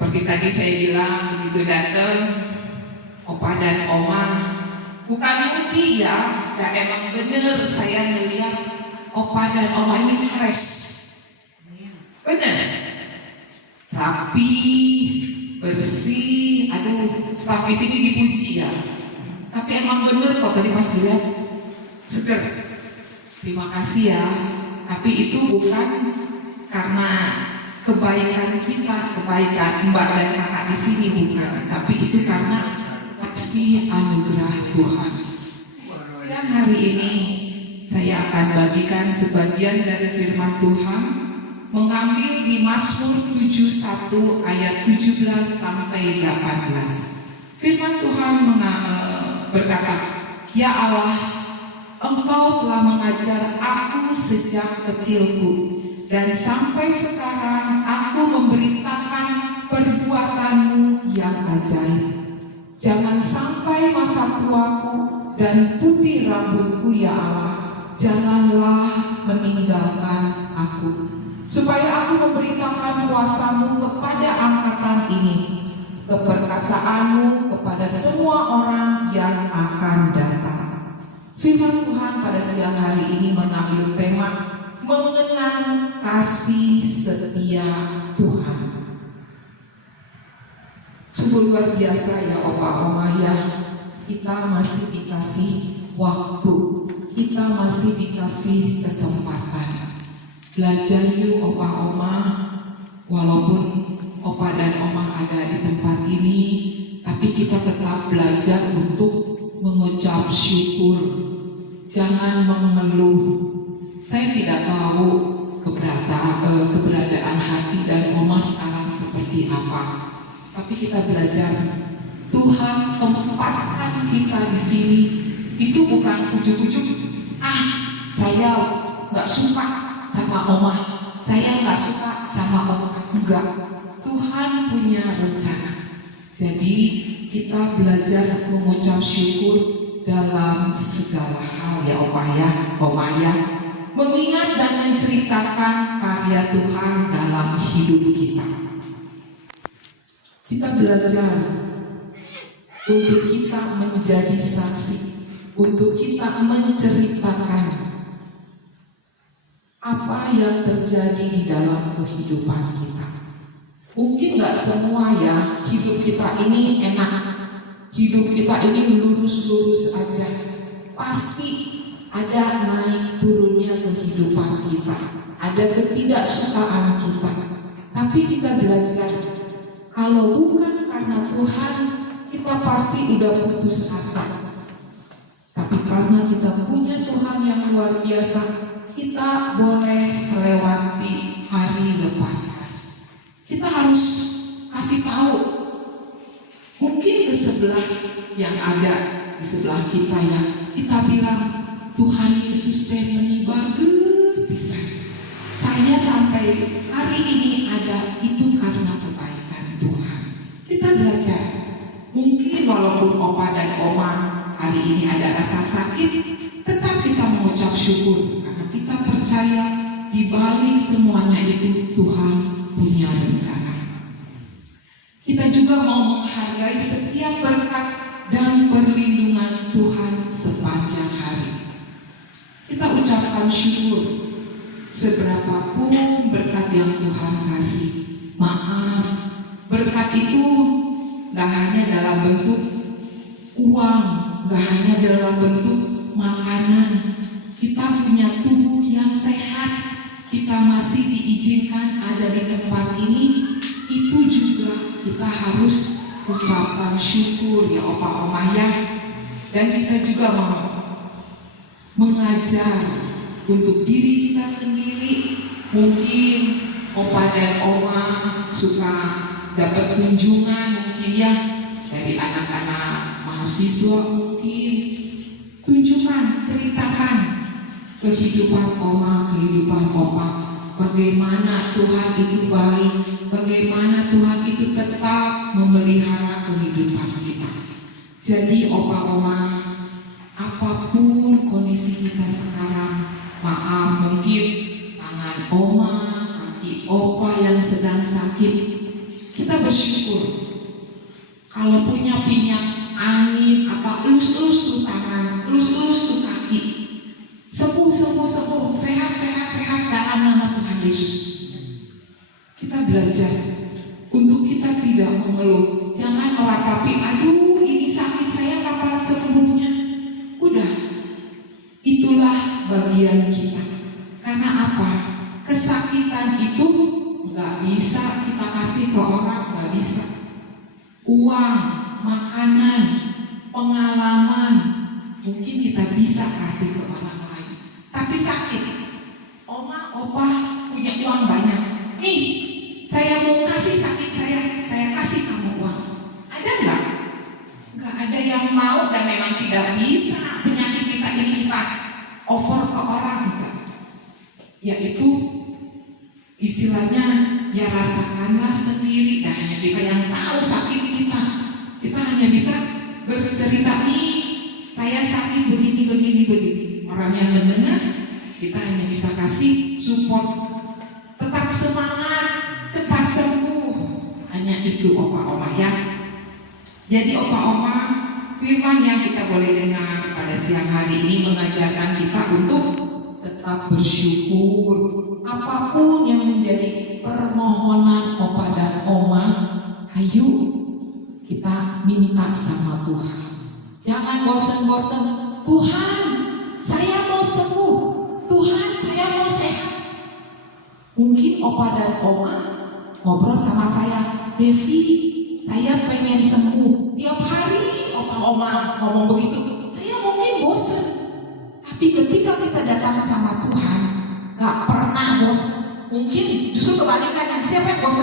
Seperti tadi saya bilang, begitu datang opa dan oma, bukan uji ya, gak emang bener saya ngeliat opa dan oma ini fresh, bener, rapi, bersih. Aduh, staf di sini dipuji ya. Tapi emang bener kok tadi pas dilihat seger. Terima kasih ya. Tapi itu bukan karena kebaikan kita, kebaikan mbak dan kakak di sini bukan. Tapi itu karena pasti anugerah Tuhan. Siang hari ini saya akan bagikan sebagian dari firman Tuhan, mengambil di Mazmur 71 ayat 17 sampai 18. Firman Tuhan berkata, "Ya Allah, Engkau telah mengajar aku sejak kecilku, dan sampai sekarang aku memberitakan perbuatanmu yang ajaib. Jangan sampai masa tuaku dan putih rambutku, ya Allah, janganlah meninggalkan aku, supaya aku memberitakan kuasa-Mu kepada angkatan ini, keperkasaanmu kepada semua orang yang akan datang." Firman Tuhan pada siang hari ini mengambil tema mengenang kasih setia Tuhan. Sungguh luar biasa ya opa-oma ya, kita masih dikasih waktu, kita masih dikasih kesempatan. Belajar yuk opa-oma, walaupun opa dan oma ada di tempat ini, tapi kita tetap belajar untuk mengucap syukur. Jangan mengeluh. Saya tidak tahu keberadaan hati dan oma sekarang seperti apa. Tapi kita belajar, Tuhan tempatkan kita di sini. Itu bukan ujuk-ujuk, saya nggak suka sama oma, saya nggak suka sama oma. Enggak, Tuhan punya rencana. Jadi kita belajar mengucap syukur dalam segala hal ya opa ya, oma ya. Mengingat dan menceritakan karya Tuhan dalam hidup kita. Kita belajar untuk kita menjadi saksi, untuk kita menceritakan apa yang terjadi di dalam kehidupan kita. Mungkin gak semua ya, hidup kita ini enak, hidup kita ini lurus-lurus aja. Pasti ada naik turunnya kehidupan kita, ada ketidaksukaan kita. Tapi kita belajar, kalau bukan karena Tuhan, kita pasti udah putus asa. Tapi karena kita punya Tuhan yang luar biasa, kita boleh melewati hari lepas hari. Kita harus kasih tahu, mungkin ke sebelah yang ada di sebelah kita ya, kita bilang, Tuhan Yesus meni bagus bisa. Saya sampai hari ini ada itu karena kebaikan Tuhan. Kita belajar. Mungkin walaupun opa dan oma hari ini ada rasa sakit, tetap kita mengucap syukur karena kita percaya di balik semuanya itu Tuhan punya rencana. Kita juga mau menghargai setiap berkat dan perlindungan Tuhan sepanjang hari. Kita ucapkan syukur seberapapun berkat yang Tuhan kasih. Maaf, berkat itu gak hanya dalam bentuk uang, gak hanya dalam bentuk makanan. Kita punya tubuh yang sehat, kita masih diizinkan ada di tempat ini. Itu juga kita harus ucapkan syukur ya opa oma ya. Dan kita juga mau mengajar untuk diri kita sendiri. Mungkin opa dan oma suka dapat kunjungan mungkin ya dari anak-anak mahasiswa, mungkin tunjukkan, ceritakan kehidupan oma, kehidupan opa, bagaimana Tuhan itu baik, bagaimana Tuhan itu tetap memelihara kehidupan kita. Jadi opa oma, apapun kondisi kita sekarang, maaf mungkin tangan oma, kaki opa yang sedang sakit, kita kita bersyukur. Kalau punya minyak angin, apa, elus-elus tuh tangan, elus-elus tuh kaki, sembuh, sehat dalam nama Tuhan Yesus. Kita belajar untuk kita tidak mengeluh. Jangan meratapi, aduh ini sakit saya kapan sembuhnya. Udah, itulah bagian kita. Karena apa? Kesakitan itu nggak bisa kita kasih ke orang, nggak bisa. Uang, makanan, pengalaman, mungkin kita bisa kasih ke orang lain. Tapi sakit, oma, opa punya uang banyak. Nih, saya mau kasih sakit saya kasih kamu uang. Ada nggak? Nggak ada yang mau dan memang tidak bisa penyakit kita ini kita offer ke orang. Yaitu istilahnya ya rasakanlah sendiri, dan hanya kita yang tahu sakit kita. Kita hanya bisa bercerita, nih saya sakit begini. Orang yang mendengar, kita hanya bisa kasih support, tetap semangat, cepat sembuh. Hanya itu opa-oma ya. Jadi opa-oma, firman yang kita boleh dengar pada siang hari ini mengajarkan kita untuk tetap bersyukur. Apapun yang menjadi permohonan opa dan oma, ayo kita minta sama Tuhan. Jangan bosan-bosan. Tuhan, saya mau sembuh. Tuhan, saya mau sehat. Mungkin opa dan oma ngobrol sama saya, Devi, saya pengen sembuh. Tiap hari opa oma ngomong begitu. Saya mungkin bosan. Tapi ketika kita datang sama Tuhan, gak pernah bosan. Mungkin justru kebalikannya, siapa yang bosan